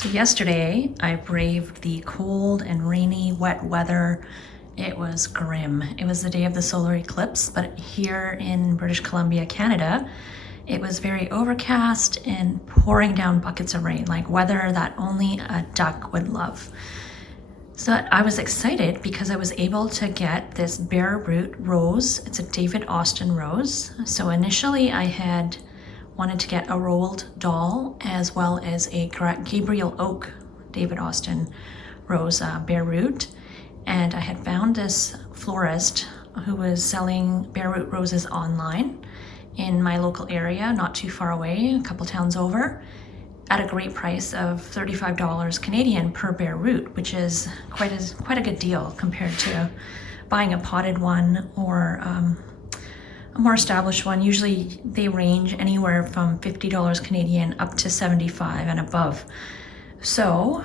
So yesterday I braved the cold and rainy, wet weather. It was grim. It was the day of the solar eclipse, but here in British Columbia, Canada, it was very overcast and pouring down buckets of rain, like weather that only a duck would love. So I was excited because I was able to get this bare root rose. It's a David Austin rose. So initially I had wanted to get a rolled doll as well as a Gabriel Oak David Austin rose bare root. And I had found this florist who was selling bare root roses online in my local area, not too far away, a couple towns over, at a great price of $35 Canadian per bare root, which is quite a good deal compared to buying a potted one or a more established one. Usually they range anywhere from $50 Canadian up to $75 and above. So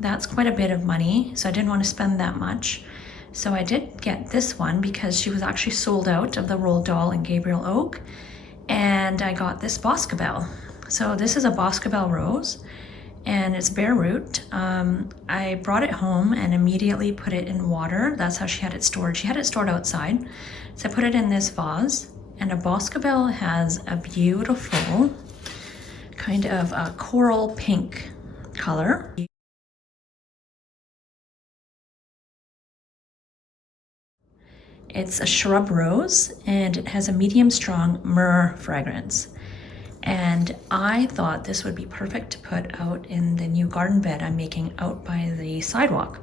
that's quite a bit of money. So I didn't want to spend that much. So I did get this one because she was actually sold out of the rolled doll in Gabriel Oak. And I got this Boscobel. So this is a Boscobel rose and it's bare root. I brought it home and immediately put it in water. That's how she had it stored. She had it stored outside. So I put it in this vase, and a Boscobel has a beautiful kind of a coral pink color. It's a shrub rose and it has a medium strong myrrh fragrance. And I thought this would be perfect to put out in the new garden bed I'm making out by the sidewalk.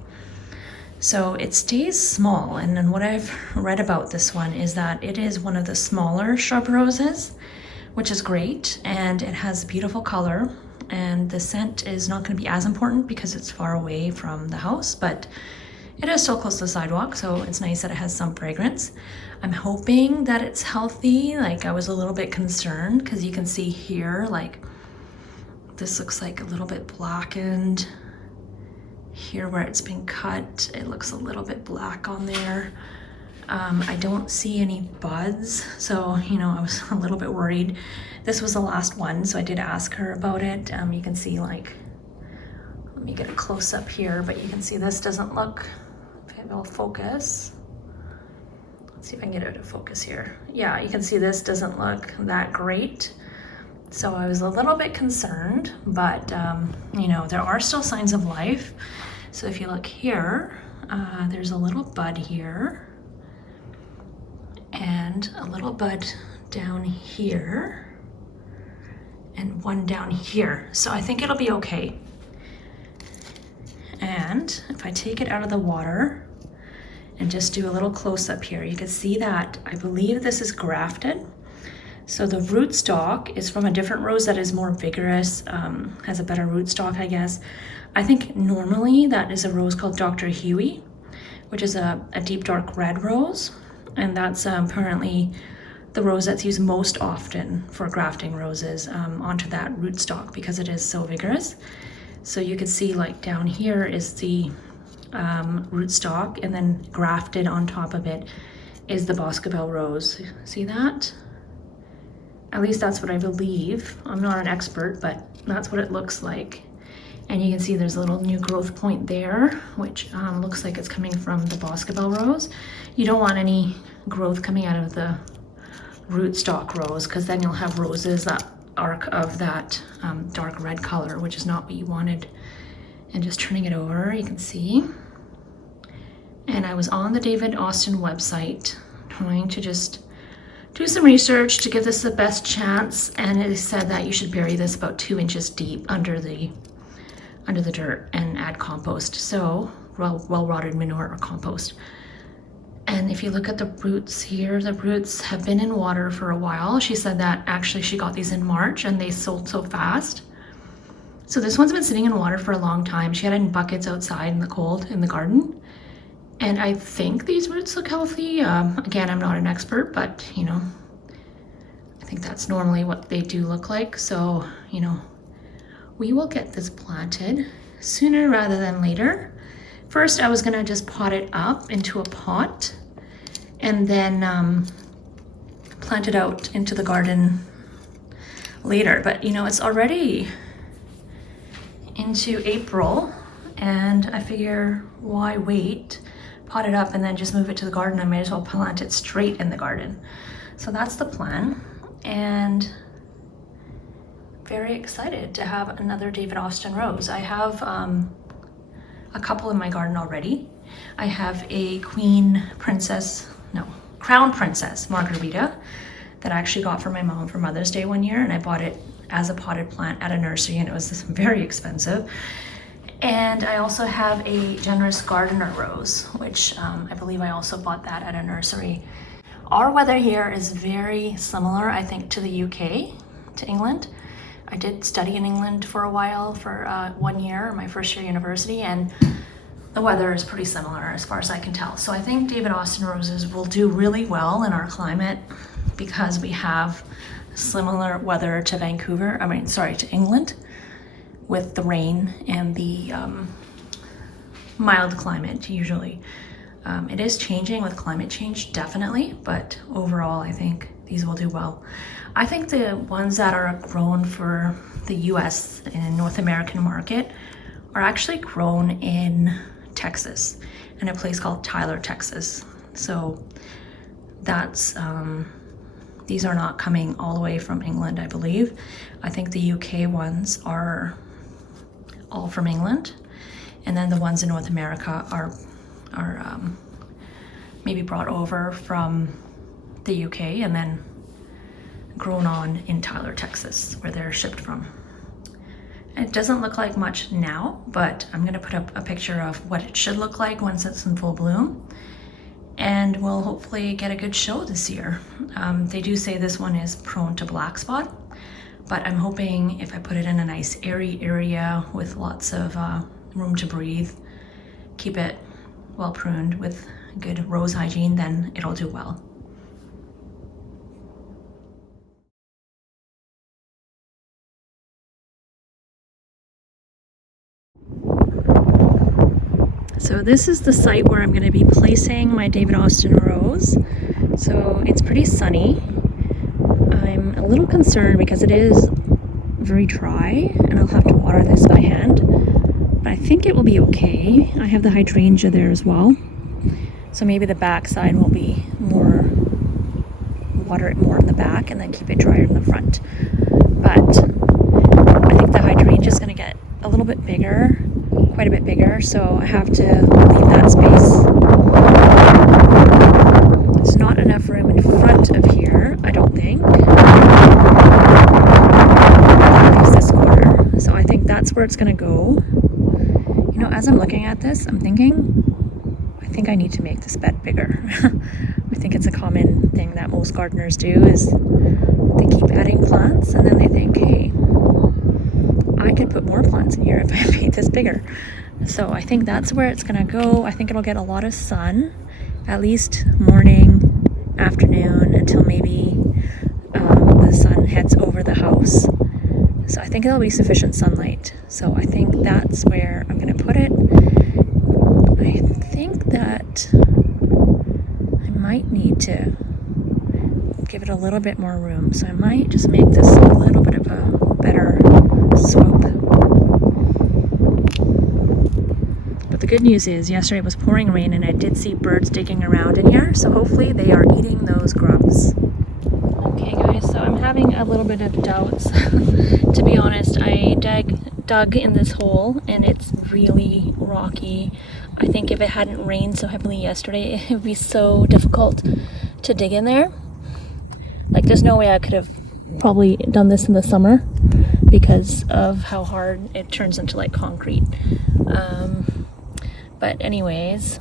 So it stays small, and then what I've read about this one is that it is one of the smaller shrub roses, which is great, and it has beautiful color, and the scent is not going to be as important because it's far away from the house, but it is still close to the sidewalk, so it's nice that it has some fragrance. I'm hoping that it's healthy. Like, I was a little bit concerned because you can see here, like, this looks like a little bit blackened. Here where it's been cut, it looks a little bit black on there. I don't see any buds, so, I was a little bit worried. This was the last one, so I did ask her about it. You can see, like, let me get a close up here, but you can see this doesn't look, if it will focus. Let's see if I can get it to focus here. Yeah, you can see this doesn't look that great. So I was a little bit concerned, but there are still signs of life. So if you look here, there's a little bud here and a little bud down here and one down here. So I think it'll be okay. And if I take it out of the water and just do a little close up here, you can see that I believe this is grafted. So the rootstock is from a different rose that is more vigorous, has a better rootstock, I guess. I think normally that is a rose called Dr. Huey, which is a deep dark red rose. And that's apparently the rose that's used most often for grafting roses onto that rootstock because it is so vigorous. So you can see, like, down here is the rootstock, and then grafted on top of it is the Boscobel rose. See that? At least that's what I believe. I'm not an expert, but that's what it looks like. And you can see there's a little new growth point there, which looks like it's coming from the Boscobel rose. You don't want any growth coming out of the rootstock rose, because then you'll have roses that are of that dark red color, which is not what you wanted. And just turning it over, you can see. And I was on the David Austin website trying to just do some research to give this the best chance, and it said that you should bury this about 2 inches deep under the dirt and add compost. So well-rotted manure or compost. And if you look at the roots here, the roots have been in water for a while. She said that actually she got these in March and they sold so fast. So this one's been sitting in water for a long time. She had it in buckets outside in the cold in the garden. And I think these roots look healthy. Again, I'm not an expert, but I think that's normally what they do look like. So, we will get this planted sooner rather than later. First, I was gonna just pot it up into a pot and then plant it out into the garden later. But it's already into April, and I figure why wait, pot it up and then just move it to the garden. I might as well plant it straight in the garden. So that's the plan, and very excited to have another David Austin rose. I have a couple in my garden already. I have a Crown Princess Margarita that I actually got for my mom for Mother's Day one year, and I bought it as a potted plant at a nursery, and it was very expensive. And I also have a Generous Gardener rose, which I believe I also bought that at a nursery. Our weather here is very similar, I think, to the UK, to England. I did study in England for a while, for 1 year, my first year university, and the weather is pretty similar as far as I can tell. So I think David Austin roses will do really well in our climate because we have similar weather to to England, with the rain and the mild climate usually. It is changing with climate change, definitely, but overall I think these will do well. I think the ones that are grown for the US and North American market are actually grown in Texas, in a place called Tyler, Texas. So that's, these are not coming all the way from England, I believe. I think the UK ones are all from England, and then the ones in North America are maybe brought over from the UK and then grown on in Tyler, Texas, where they're shipped from. It doesn't look like much now, but I'm gonna put up a picture of what it should look like once it's in full bloom, and we'll hopefully get a good show this year. They do say this one is prone to black spot, but I'm hoping if I put it in a nice airy area with lots of room to breathe, keep it well pruned with good rose hygiene, then it'll do well. So this is the site where I'm going to be placing my David Austin rose. So it's pretty sunny. I'm a little concerned because it is very dry and I'll have to water this by hand, but I think it will be okay. I have the hydrangea there as well, so maybe the back side will be more, water it more in the back and then keep it drier in the front. But I think the hydrangea is going to get a little bit bigger, quite a bit bigger, so I have to leave that space. There's not enough room in front of here, I don't think. There's this corner, so I think that's where it's going to go. You know, as I'm looking at this, I'm thinking, I think I need to make this bed bigger. I think it's a common thing that most gardeners do, is they keep adding plants and then they think, hey, I could put more plants in here if I made this bigger. So I think that's where it's gonna go. I think it'll get a lot of sun, at least morning, afternoon, until maybe the sun heads over the house. So I think it'll be sufficient sunlight. So I think that's where I'm gonna put it. I think that I might need to give it a little bit more room. So I might just make this a little bit of a better slope. But the good news is yesterday it was pouring rain and I did see birds digging around in here, so hopefully they are eating those grubs. Okay guys, so I'm having a little bit of doubts. To be honest, I dug in this hole and it's really rocky. I think if it hadn't rained so heavily yesterday, it would be so difficult to dig in there. Like, there's no way I could have probably done this in the summer because of how hard it turns into like concrete. But anyways,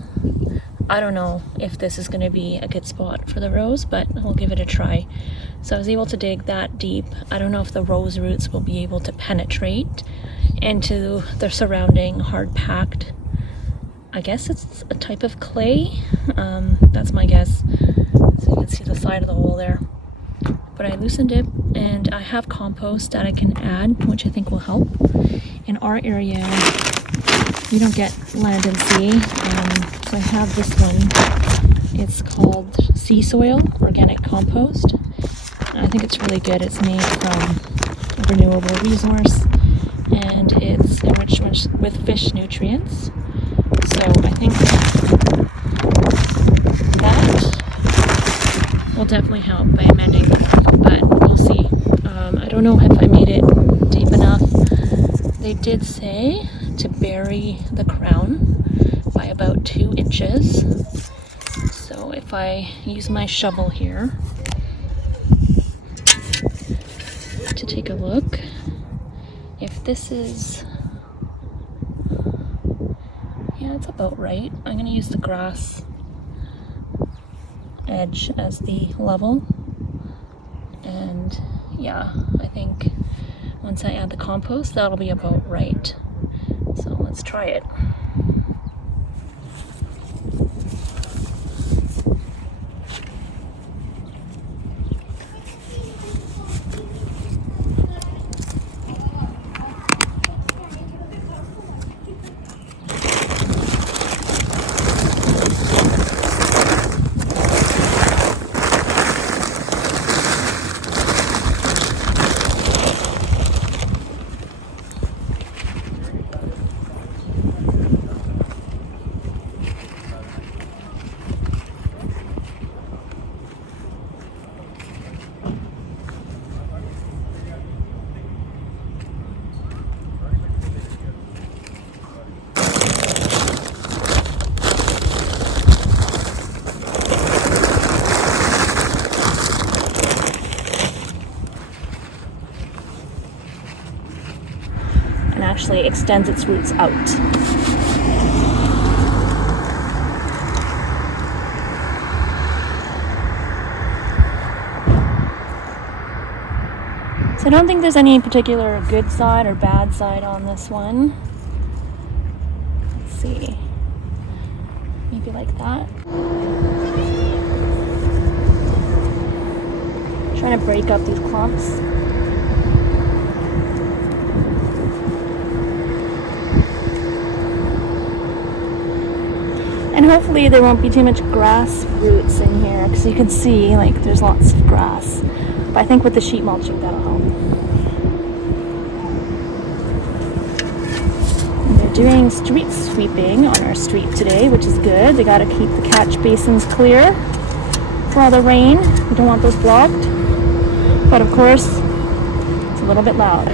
I don't know if this is going to be a good spot for the rose, but we'll give it a try. So I was able to dig that deep. I don't know if the rose roots will be able to penetrate into the surrounding hard packed, I guess it's a type of clay. That's my guess. So you can see the side of the hole there. But I loosened it and I have compost that I can add, which I think will help. In our area, we don't get land and sea, so I have this one. It's called Sea Soil Organic Compost. And I think it's really good. It's made from a renewable resource and it's enriched with fish nutrients. So I think that will definitely help by amending them, but we'll see. I don't know if I made it deep enough. They did say to bury the crown by about 2 inches. So if I use my shovel here to take a look, if this is, yeah, it's about right. I'm going to use the grass edge as the level, and yeah, I think once I add the compost, that'll be about right. So let's try it. And actually extends its roots out. So I don't think there's any particular good side or bad side on this one. Let's see. Maybe like that. Trying to break up these clumps. And hopefully there won't be too much grass roots in here, because you can see like there's lots of grass. But I think with the sheet mulching that'll help. And they're doing street sweeping on our street today, which is good. They gotta keep the catch basins clear for all the rain. We don't want those blocked. But of course, it's a little bit loud.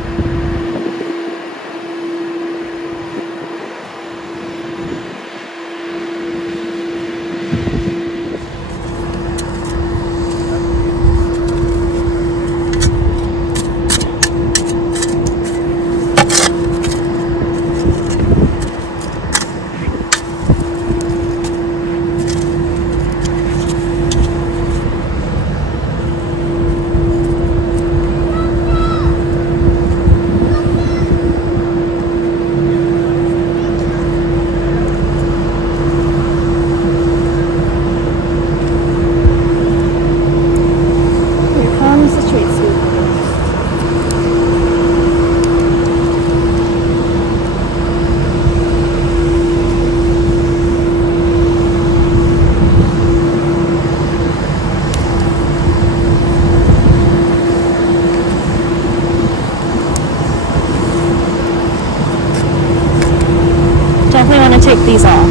Definitely want to take these off.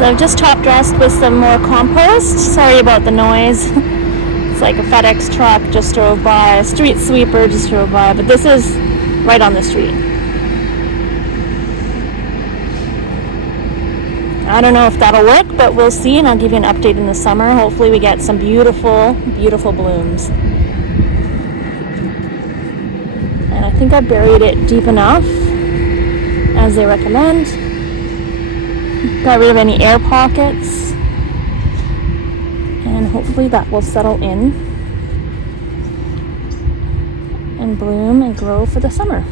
So I've just top dressed with some more compost. Sorry about the noise. It's like a FedEx truck just drove by, a street sweeper just drove by, but this is right on the street. I don't know if that'll work, but we'll see, and I'll give you an update in the summer. Hopefully we get some beautiful, beautiful blooms. And I think I buried it deep enough, as they recommend. Got rid of any air pockets. And hopefully that will settle in and bloom and grow for the summer.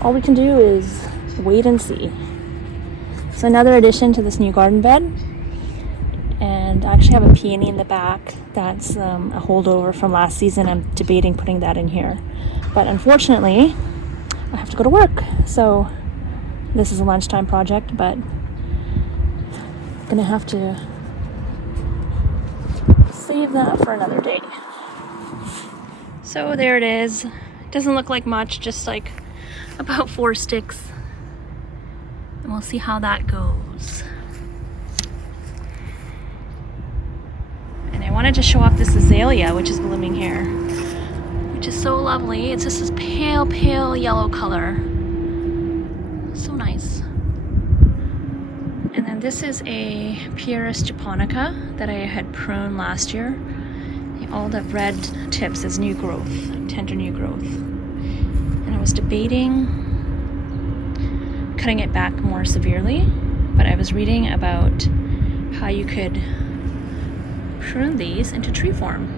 All we can do is wait and see. So another addition to this new garden bed, and I actually have a peony in the back that's a holdover from last season. I'm debating putting that in here, but unfortunately I have to go to work, so this is a lunchtime project, but I'm gonna have to save that for another day. So there it is. It doesn't look like much, just like about 4 sticks, and we'll see how that goes. And I wanted to show off this azalea, which is blooming here, which is so lovely. It's just this pale yellow color. So nice. And then this is a Pieris japonica that I had pruned last year. All the red tips is new growth, tender new growth. And I was debating cutting it back more severely, but I was reading about how you could prune these into tree form.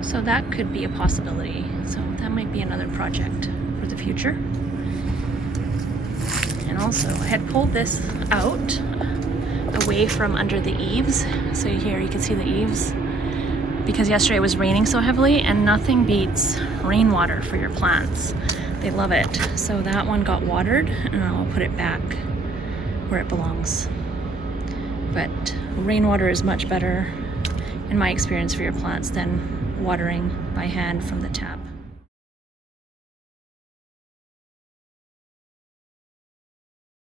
So that could be a possibility. So that might be another project for the future. And also, I had pulled this out away from under the eaves. So here you can see the eaves, because yesterday it was raining so heavily, and nothing beats rainwater for your plants. They love it. So that one got watered, and I'll put it back where it belongs. But rainwater is much better, in my experience, for your plants than watering by hand from the tap.